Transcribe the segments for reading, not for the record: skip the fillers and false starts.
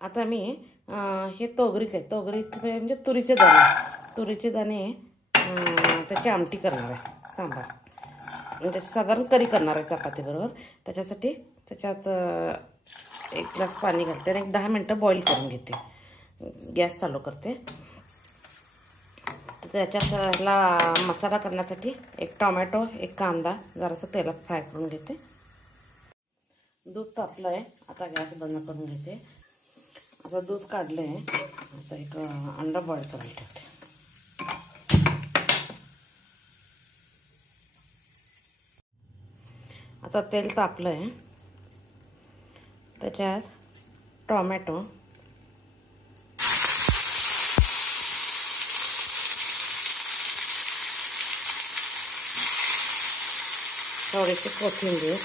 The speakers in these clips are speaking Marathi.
आता मी हे तोगरी म्हणजे तुरीचे दाणे त्याची आमटी करणार आहे, सांबार म्हणजे साधारण करी करणार आहे चपाती बरोबर। त्याच्यासाठी त्याच्यात 1 ग्लास पाणी घालते आणि 10 मिनिटं बॉईल करून घेते। गॅस चालू करते। त्याच्याला मसाला करण्यासाठी 1 टोमॅटो, 1 कांदा जरासं तेलात फ्राय करून घेते। दूध तापलं आहे, आता गॅस बंद करून घेते। आता दूध काढलं आहे, आता 1 अंडा बॉईल करायला ठेवते। आता तेल तापलं आहे, त्याच्यात टोमॅटो, थोडीशी कोथिंबीर,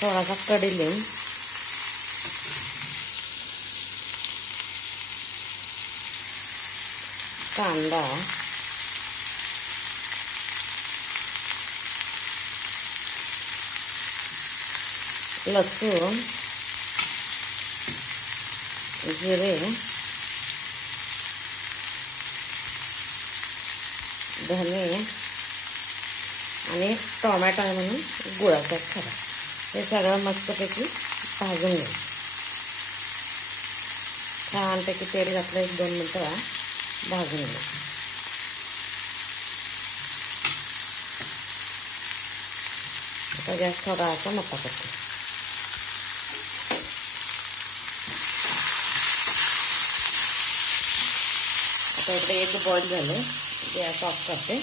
थोडासा कढीलिंब, कांदा, लसूण, जिरे, धने आणि टोमॅटो म्हणून गुळाचा खडा, हे सगळं मस्तपैकी भाजून घ्यायचं। छानपैकी तेल घातलं, 1-2 मिनिटं भाजून घ्यायचं। आता गॅस थोडा असा मोठा करते। आता इकडे एग बॉईल झाले, गॅस ऑफ करते।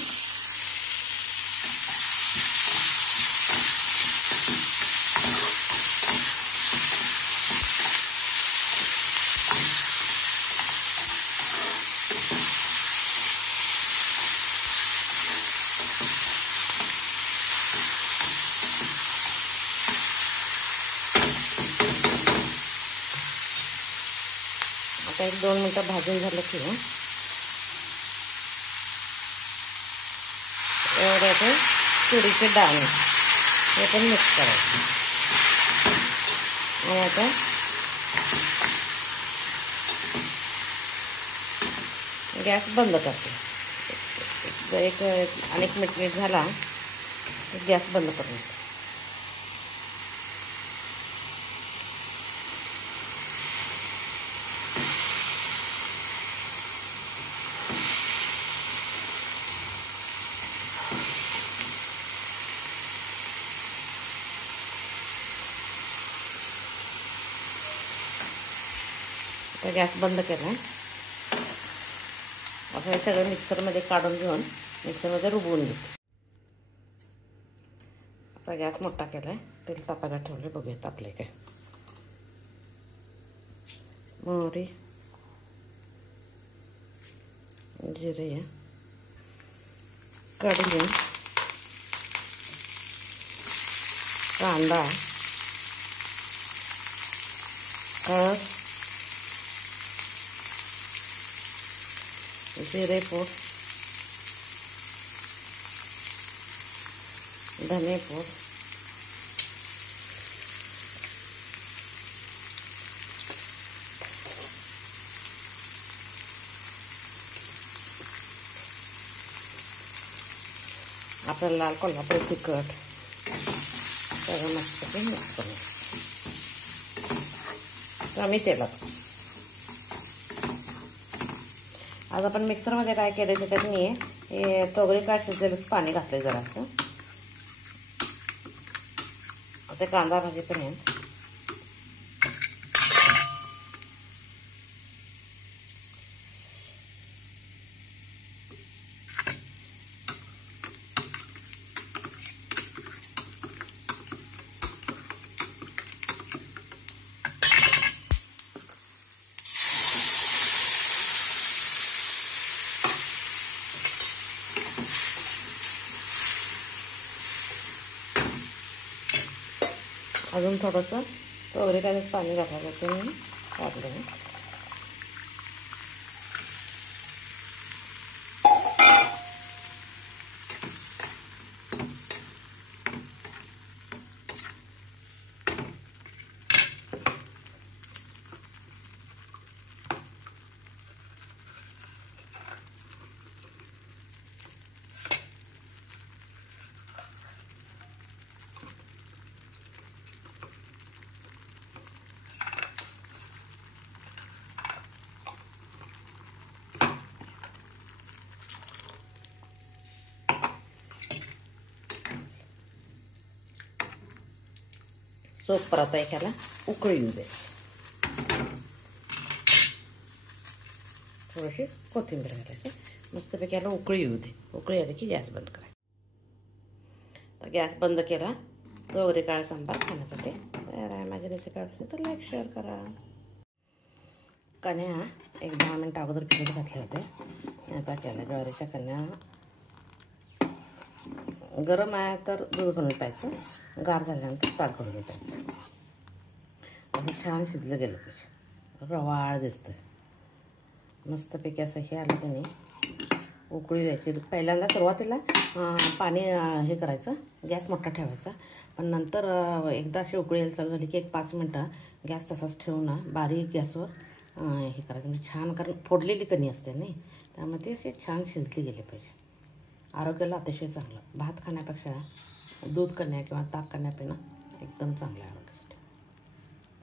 आता 1-2 मिनिटं भाजून झालं की एवढे तुरीचे दाणे हे पण मिक्स करायचे आणि आता गॅस बंद करते। एक मिनिट झाला गॅस बंद करून देते। आता गॅस बंद केला। आता हे सगळं मिक्सरमध्ये काढून घेऊन मिक्सरमध्ये रुबवून घेते। आता गॅस मोठा केलाय, तेल तापायला ठेवले, बघूया तापले काय। मोहरी, जिरे, कढीलिंब, कांदा, हळद, जिरेपूड, धनेपूड, आपलं लाल कोल्हापुरी तिखट सगळं मस्तपैकी मिक्स करून कमी तेलात। आज आपण मिक्सरमध्ये काय केलं, त्याच्यात मी हे तोगरी काढ शिजलेलं पाणी घातलं जरासं, ते कांदा भाजीपर्यंत। अजून थोडंसं तोगरी काढत पाणी घालायचं, ते मी टाकलं। सो परत एकाला उकळी येऊ दे. थोडीशी कोथिंबीर घालायची. मस्तपैकी याला उकळी येऊ दे. उकळी आली की गॅस बंद करायचा. तर गॅस बंद केला. तोगरी काळा सांबार खाण्यासाठी तयार आहे. माझी रेसिपी आवडली तर लाईक शेअर करा. कण्या एक 10 मिनटं अगोदर भिजत घातले होते. आता केल्या ज्वारीच्या कण्या. गरम आहे तर दूध घालून प्यायचं. गार झाल्यानंतर ताक घालून प्यायचं. असं छान शिजलं गेलं पाहिजे. रवाळ दिसतं. मस्तपैकी असं हे आलं की नाही उकळी द्यायची. पहिल्यांदा सुरुवातीला पाणी हे करायचं. गॅस मोठा ठेवायचा. पण नंतर एकदा अशी उकळी यायला चालू झाली की एक 5 मिनटं गॅस तसाच ठेवून ना बारीक गॅसवर हे करायचं. म्हणजे छान, कारण फोडलेली कणी असते नाही, त्यामुळे ते असे छान शिजली गेले पाहिजे. आरोग्याला अतिशय चांगलं. भात खाण्यापेक्षा दूध कण्या किंवा ताक कण्या पिणं एकदम चांगलं आहे.